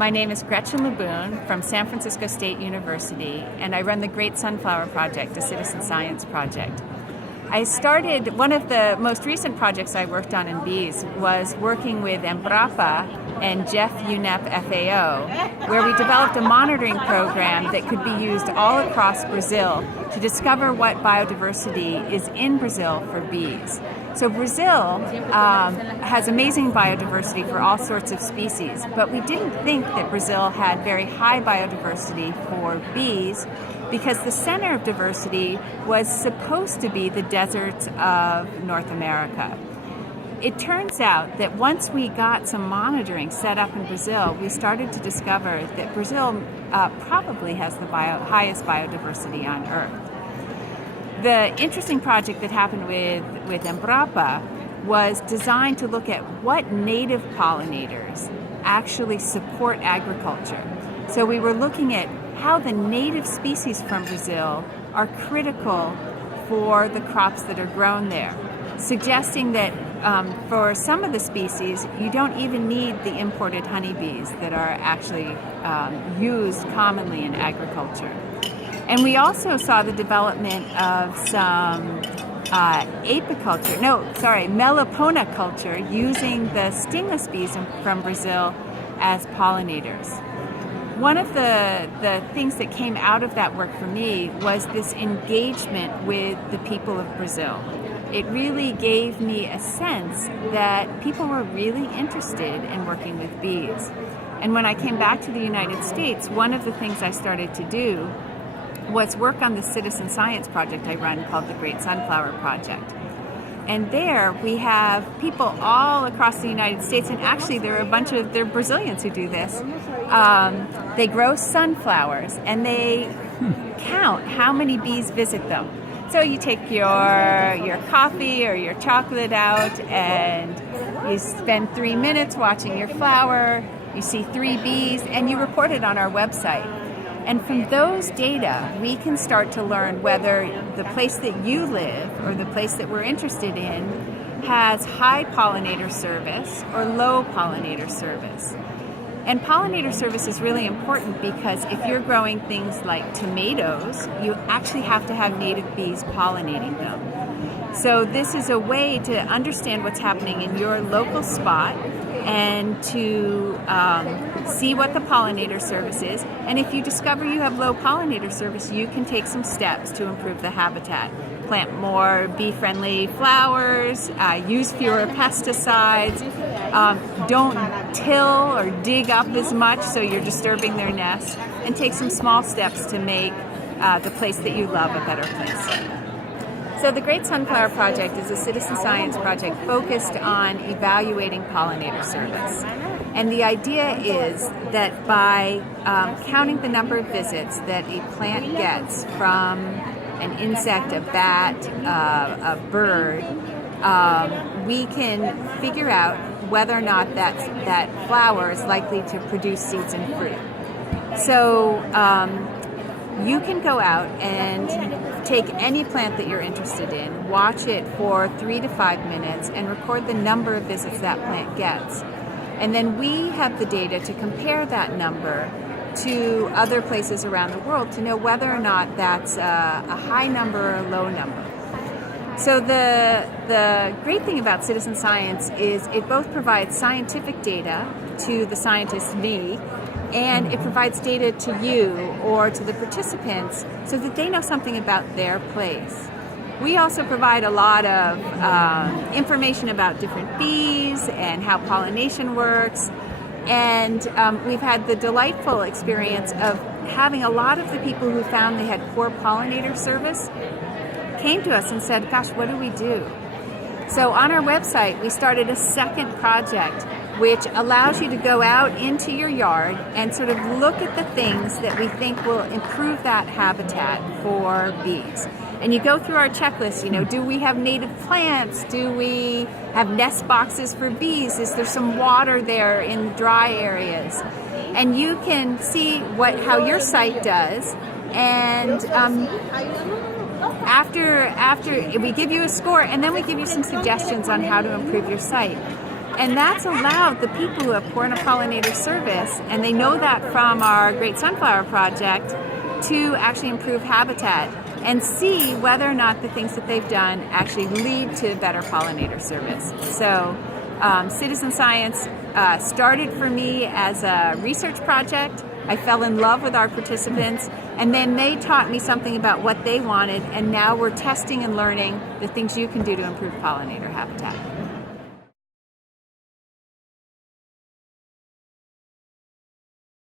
My name is Gretchen Lebuhn from San Francisco State University, and I run the Great Sunflower Project, a citizen science project. I started, one of the most recent projects I worked on in bees was working with Embrapa and Jeff UNEP FAO, where we developed a monitoring program that could be used all across Brazil to discover what biodiversity is in Brazil for bees. So Brazil has amazing biodiversity for all sorts of species, but we didn't think that Brazil had very high biodiversity for bees because the center of diversity was supposed to be the deserts of North America. It turns out that once we got some monitoring set up in Brazil, we started to discover that Brazil probably has the highest biodiversity on Earth. The interesting project that happened with Embrapa was designed to look at what native pollinators actually support agriculture. So we were looking at how the native species from Brazil are critical for the crops that are grown there, suggesting that for some of the species, you don't even need the imported honeybees that are actually used commonly in agriculture. And we also saw the development of some Melipona culture using the stingless bees from Brazil as pollinators. One of the things that came out of that work for me was this engagement with the people of Brazil. It really gave me a sense that people were really interested in working with bees. And when I came back to the United States, one of the things I started to do was work on the citizen science project I run called the Great Sunflower Project. And there we have people all across the United States, and actually there are Brazilians who do this. They grow sunflowers and they count how many bees visit them. So you take your coffee or your chocolate out and you spend 3 minutes watching your flower, you see 3 bees, and you report it on our website. And from those data, we can start to learn whether the place that you live or the place that we're interested in has high pollinator service or low pollinator service. And pollinator service is really important because if you're growing things like tomatoes, you actually have to have native bees pollinating them. So this is a way to understand what's happening in your local spot and to see what the pollinator service is. And if you discover you have low pollinator service, you can take some steps to improve the habitat. Plant more bee-friendly flowers, use fewer pesticides, don't till or dig up as much so you're disturbing their nests, and take some small steps to make the place that you love a better place. So the Great Sunflower Project is a citizen science project focused on evaluating pollinator service. And the idea is that by counting the number of visits that a plant gets from an insect, a bat, a bird, we can figure out whether or not that flower is likely to produce seeds and fruit. So you can go out and take any plant that you're interested in, watch it for 3 to 5 minutes, and record the number of visits that plant gets. And then we have the data to compare that number to other places around the world to know whether or not that's a high number or a low number. So the great thing about citizen science is it both provides scientific data to the scientist, me, and it provides data to you or to the participants so that they know something about their place. We also provide a lot of information about different bees and how pollination works. And we've had the delightful experience of having a lot of the people who found they had poor pollinator service came to us and said, gosh, what do we do? So on our website, we started a second project which allows you to go out into your yard and sort of look at the things that we think will improve that habitat for bees. And you go through our checklist, do we have native plants? Do we have nest boxes for bees? Is there some water there in dry areas? And you can see how your site does. And after we give you a score, and then we give you some suggestions on how to improve your site. And that's allowed the people who have poured a pollinator service, and they know that from our Great Sunflower Project, to actually improve habitat and see whether or not the things that they've done actually lead to better pollinator service. So citizen science started for me as a research project. I fell in love with our participants, and then they taught me something about what they wanted, and now we're testing and learning the things you can do to improve pollinator habitat.